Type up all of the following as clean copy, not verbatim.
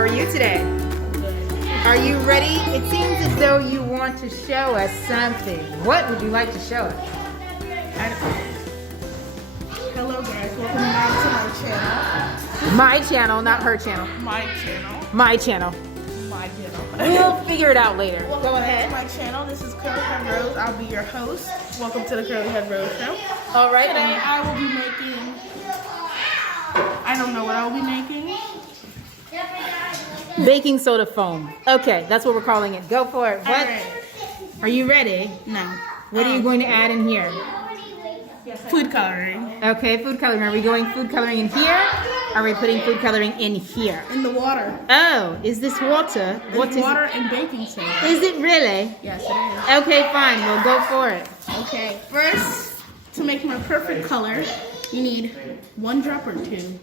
are you today? Are you ready? It seems as though you want to show us something. What would you like to show us? Hello guys, welcome back to my channel. My channel, not her channel. My channel. My channel. My channel. We'll figure it out later. Go ahead. My channel. This is Curlyhead Rose. I'll be your host. Welcome to the Curlyhead Rose Show. All right. Today I will be making. I don't know what I'll be making. Baking soda foam. Okay, that's what we're calling it. Go for it. What? All right. Are you ready? No. What are you going to add in here? Food coloring. Okay, food coloring. Are we going food coloring in here? Are we putting food coloring in here? In the water. Oh, is this water? It's water and baking soda. Is it really? Yes, it is. Okay, fine. We'll go for it. Okay. First, to make my perfect color, you need 1 drop or 2.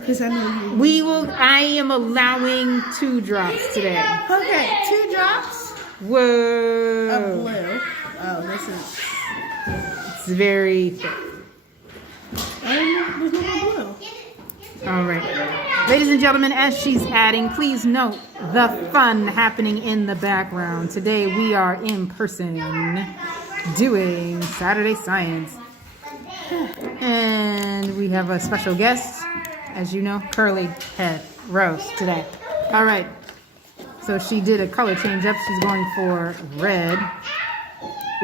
Because I know you. I am allowing 2 drops today. Okay, 2 drops Whoa. of blue. Oh, this is. It's very thick. There's no more blue. All right. Ladies and gentlemen, as she's adding, please note the fun happening in the background. Today we are in person doing Saturday Science. And we have a special guest, as you know, Curlyhead Rose today. All right. So she did a color change up. She's going for red.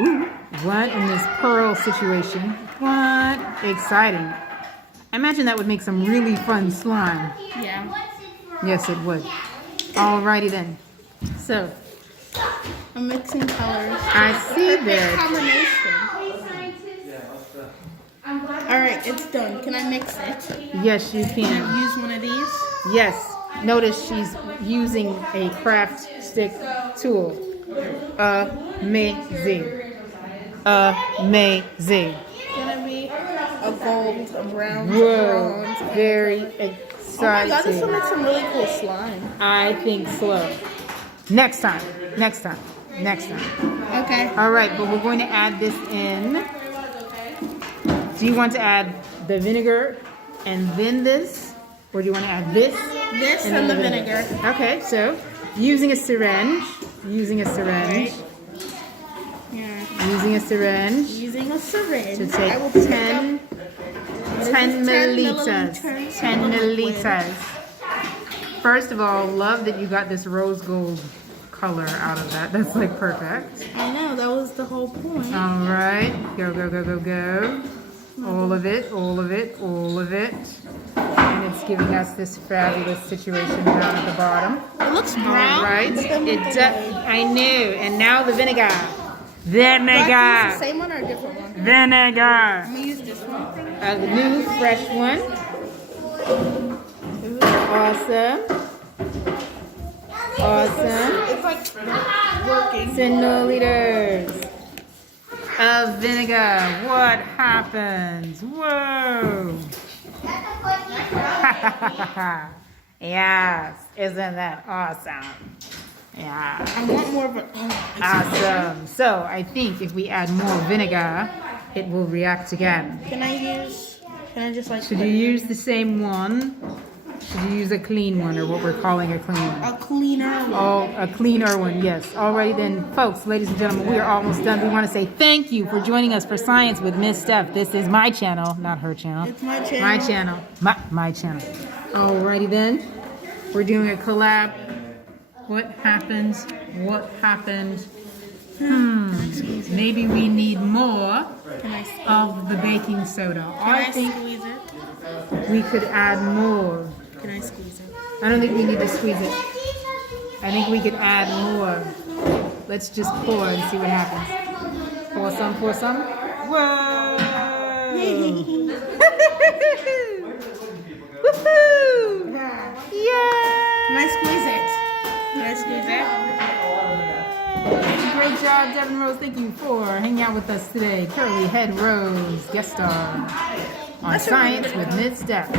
Ooh, what in this pearl situation? What? Exciting. I imagine that would make some really fun slime. Yeah. Yes, it would. Alrighty then. So, I'm mixing colors. I see that. Combination. Alright, it's done. Can I mix it? Yes, you Can can. I use one of these? Yes. Notice she's using a craft stick tool. Amazing. Amazing. Gonna be a gold, a brown, Whoa. bronze. Very Oh my god, this will exciting. make some really cool slime. I think so. Next time. Next time. Next time. Okay. All right, but we're going to add this in. Do you want to add the vinegar and then this? Or do you want to add this? This and the vinegar. Okay, so using a syringe. Using a syringe. Yeah. Using a syringe Using a syringe. to take I will 10 10 milliliters. 10 milliliters. milliliters. First of all, love that you got this rose gold color out of that. That's like perfect. I know, that was the whole point. All right, go, go, go, go, go. All of it, all of it, all of it. And it's giving us this fabulous situation down at the bottom. It looks brown. All right, Then it with the does. white. I knew. And now the vinegar. Do I have to use the Vinegar. same one or a different one? Vinegar. I'm gonna use this one. A new fresh one. Awesome. Awesome. It's like working. 10 milliliters of vinegar. What happens? Whoa. Yes. Isn't that awesome? Yeah. I want more of a. Awesome. So I think if we add more vinegar, it will react again. Can I just like. Should you use the same one? Should you use a clean one, or what we're calling a clean one? A cleaner one. Oh, a cleaner one, yes. Alrighty then, folks, ladies and gentlemen, we are almost done. We want to say thank you for joining us for Science with Miss Steph. This is my channel, not her channel. It's my channel. My channel. My channel. Alrighty then, we're doing a collab. What happens? What happened? Maybe we need more Can I squeeze, of the baking soda. can I squeeze it? we could add more. Can I squeeze it? I don't think we need to squeeze it. I think we could add more. Let's just pour and see what happens. Pour some, pour some. Whoa! Woohoo! Yay! Can I squeeze it? Can I squeeze it? Great job, Devin Rose. Thank you for hanging out with us today. Curlyhead Rose, guest star on Science with Miss Steph.